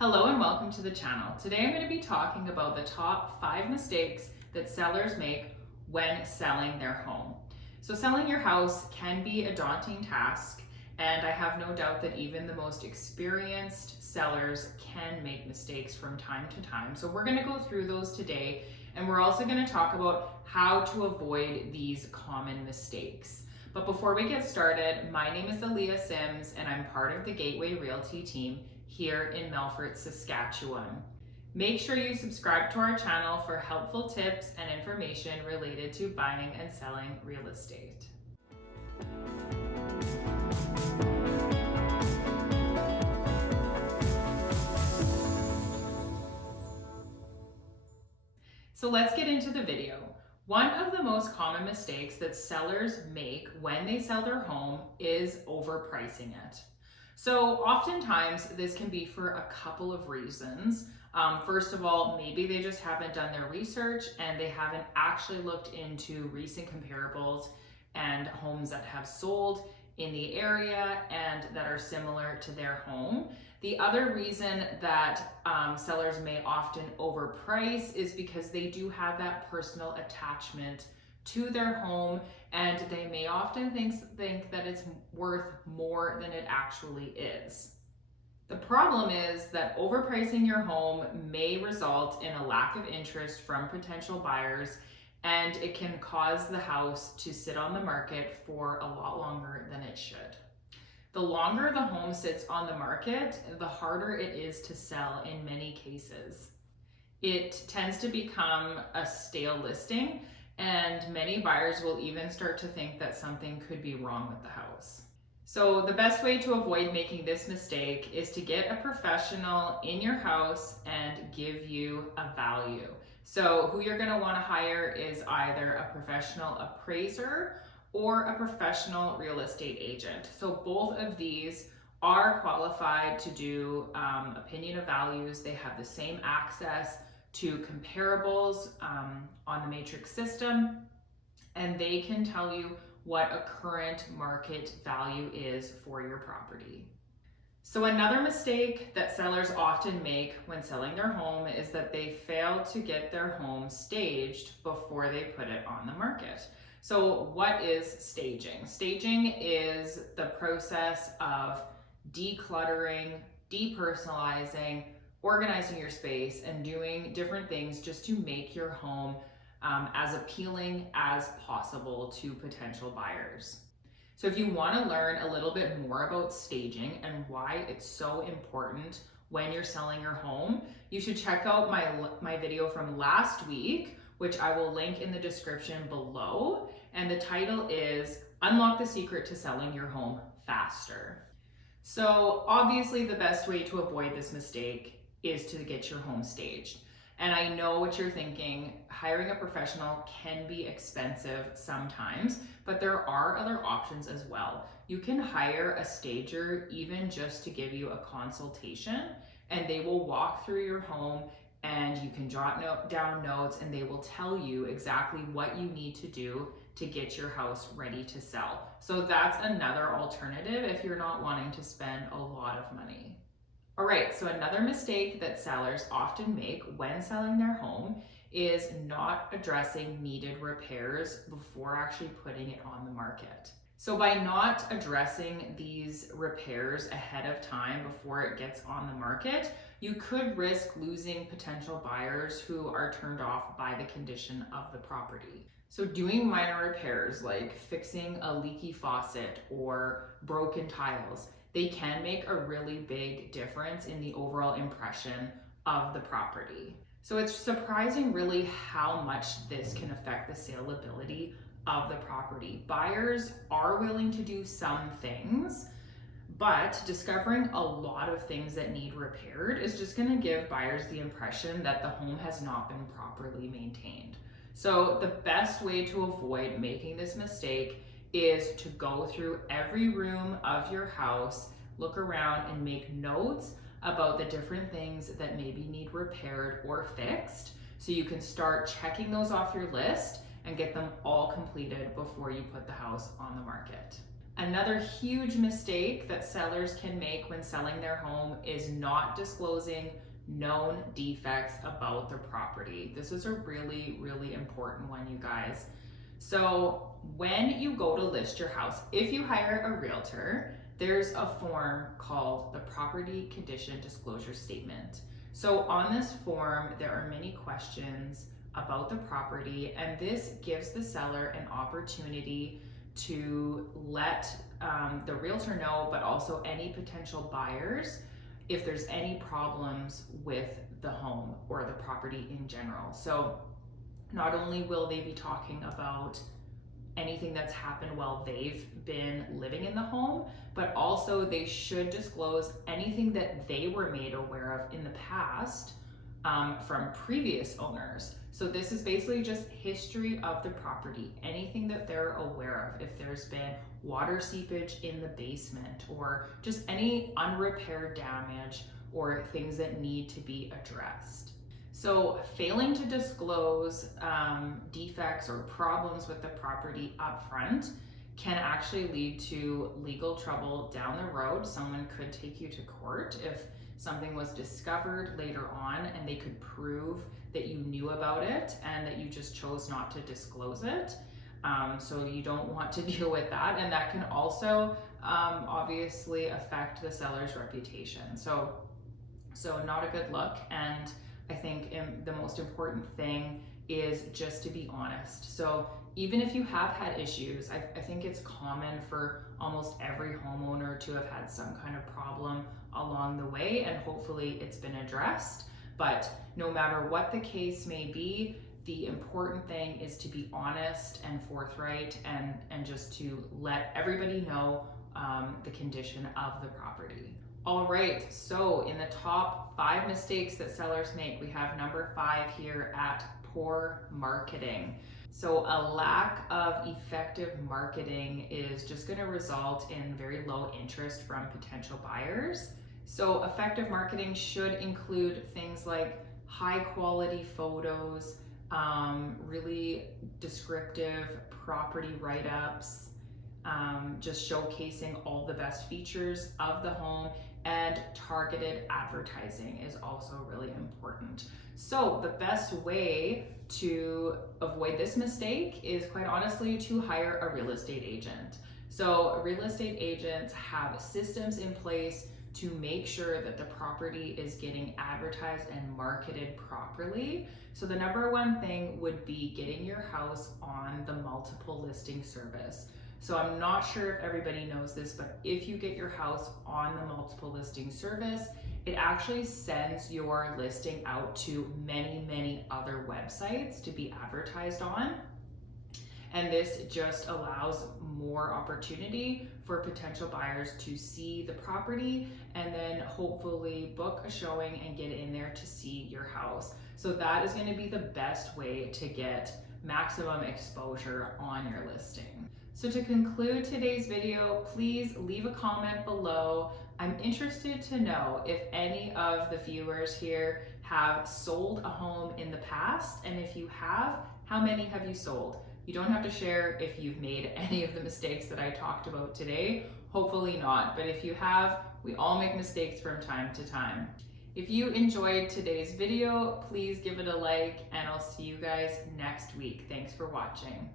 Hello and welcome to the channel. Today I'm going to be talking about the top 5 mistakes that sellers make when selling their home. So selling your house can be a daunting task, and I have no doubt that even the most experienced sellers can make mistakes from time to time. So we're going to go through those today, and we're also going to talk about how to avoid these common mistakes. But before we get started, my name is Eleah Sims and I'm part of the Gateway Realty team here in Melfort, Saskatchewan. Make sure you subscribe to our channel for helpful tips and information related to buying and selling real estate. So let's get into the video. One of the most common mistakes that sellers make when they sell their home is overpricing it. So oftentimes this can be for a couple of reasons. First of all, maybe they just haven't done their research and they haven't actually looked into recent comparables and homes that have sold in the area and that are similar to their home. The other reason that sellers may often overprice is because they do have that personal attachment to their home, and they may often think that it's worth more than it actually is. The problem is that overpricing your home may result in a lack of interest from potential buyers, and it can cause the house to sit on the market for a lot longer than it should. The longer the home sits on the market, the harder it is to sell in many cases. It tends to become a stale listing, and many buyers will even start to think that something could be wrong with the house. So the best way to avoid making this mistake is to get a professional in your house and give you a value. So who you're going to want to hire is either a professional appraiser or a professional real estate agent. So both of these are qualified to do opinion of values. They have the same access to comparables on the matrix system, and they can tell you what a current market value is for your property. So another mistake that sellers often make when selling their home is that they fail to get their home staged before they put it on the market. So what is staging? Staging is the process of decluttering, depersonalizing, organizing your space, and doing different things just to make your home as appealing as possible to potential buyers. So if you want to learn a little bit more about staging and why it's so important when you're selling your home, you should check out my video from last week, which I will link in the description below. And the title is Unlock the Secret to Selling Your Home Faster. So obviously the best way to avoid this mistake is to get your home staged. And I know what you're thinking, hiring a professional can be expensive sometimes, but there are other options as well. You can hire a stager even just to give you a consultation, and they will walk through your home and you can jot down notes, and they will tell you exactly what you need to do to get your house ready to sell. So that's another alternative if you're not wanting to spend a lot of money. All right, so another mistake that sellers often make when selling their home is not addressing needed repairs before actually putting it on the market. So by not addressing these repairs ahead of time before it gets on the market, you could risk losing potential buyers who are turned off by the condition of the property. So doing minor repairs like fixing a leaky faucet or broken tiles, they can make a really big difference in the overall impression of the property. So it's surprising really how much this can affect the saleability of the property. Buyers are willing to do some things, but discovering a lot of things that need repaired is just going to give buyers the impression that the home has not been properly maintained. So the best way to avoid making this mistake is to go through every room of your house, look around and make notes about the different things that maybe need repaired or fixed, so you can start checking those off your list and get them all completed before you put the house on the market. Another huge mistake that sellers can make when selling their home is not disclosing known defects about the property. This is a really, really important one, you guys. So when you go to list your house, if you hire a realtor, there's a form called the Property Condition Disclosure Statement. So on this form, there are many questions about the property, and this gives the seller an opportunity to let the realtor know, but also any potential buyers, if there's any problems with the home or the property in general. So not only will they be talking about anything that's happened while they've been living in the home, but also they should disclose anything that they were made aware of in the past from previous owners. So this is basically just history of the property, anything that they're aware of, if there's been water seepage in the basement or just any unrepaired damage or things that need to be addressed. So failing to disclose defects or problems with the property up front can actually lead to legal trouble down the road. Someone could take you to court if something was discovered later on and they could prove that you knew about it and that you just chose not to disclose it. So you don't want to deal with that, and that can also obviously affect the seller's reputation. So not a good look, and I think the most important thing is just to be honest. So even if you have had issues, I think it's common for almost every homeowner to have had some kind of problem along the way, and hopefully it's been addressed. But no matter what the case may be, the important thing is to be honest and forthright and just to let everybody know the condition of the property. All right, so in the top 5 mistakes that sellers make, we have number 5 here at poor marketing. So a lack of effective marketing is just going to result in very low interest from potential buyers. So effective marketing should include things like high quality photos, really descriptive property write-ups, just showcasing all the best features of the home, and targeted advertising is also really important. So the best way to avoid this mistake is, quite honestly, to hire a real estate agent. So real estate agents have systems in place to make sure that the property is getting advertised and marketed properly. So the number one thing would be getting your house on the multiple listing service. So I'm not sure if everybody knows this, but if you get your house on the multiple listing service, it actually sends your listing out to many, many other websites to be advertised on. And this just allows more opportunity for potential buyers to see the property and then hopefully book a showing and get in there to see your house. So that is going to be the best way to get maximum exposure on your listing. So to conclude today's video, please leave a comment below. I'm interested to know if any of the viewers here have sold a home in the past, and if you have, how many have you sold? You don't have to share if you've made any of the mistakes that I talked about today. Hopefully not, but if you have, we all make mistakes from time to time. If you enjoyed today's video, please give it a like, and I'll see you guys next week. Thanks for watching.